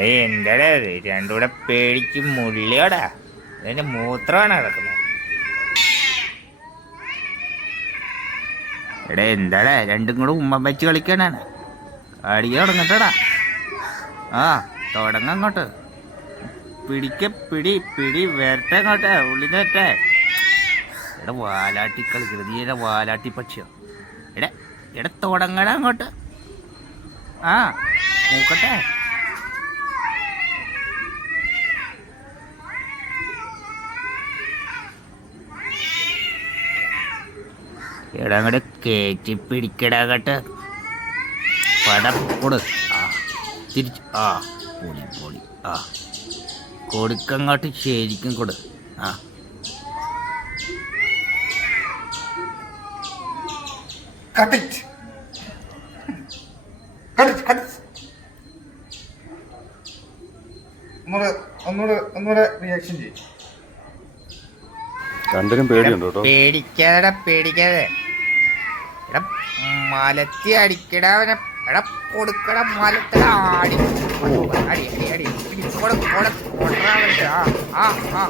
എന്താടാ അത് രണ്ടൂടെ പേടിക്ക് മുള്ളിയോടാ. അതിന്റെ മൂത്രമാണ് കിടക്കുന്നത്. എടേ എന്താടാ രണ്ടും കൂടെ ഉമ്മ വെച്ച് കളിക്കാനാണ്. അടിയ തുടങ്ങട്ടടാ. ആ തുടങ്ങങ്ങോട്ട്. പിടിക്ക പിടി പിടി വരട്ടെ അങ്ങോട്ടെ ഉള്ളിന്ന് വരട്ടെ. എടാ വാലാട്ടി കളിക്കരുത്. നീ എടാ വാലാട്ടി പക്ഷിയോ. എടാ എടാ തുടങ്ങട അങ്ങോട്ട്. ആ നോക്കട്ടെ. എടാ അങ്ങോട്ട് കയറ്റി പിടിക്കടാകട്ടെ. പടം കൊടു. ആ തിരിച്ച്. ആ പൊളി പൊളി. ആ കൊടുക്കങ്ങോട്ട് ശരിക്കും കൊടു. ആ ഒന്നുകൂടെ റിയാക്ഷൻ ചെയ്യും. രണ്ടിനും പേടിയുണ്ട് കേട്ടോ. പേടിക്കാതെ പേടിക്കാതെ. എടാ മലത്തി അടിക്കടാവനെ. എടാ കൊടുക്കട മലത്തി അടി അടി അടി അടി. ആ ആ ആ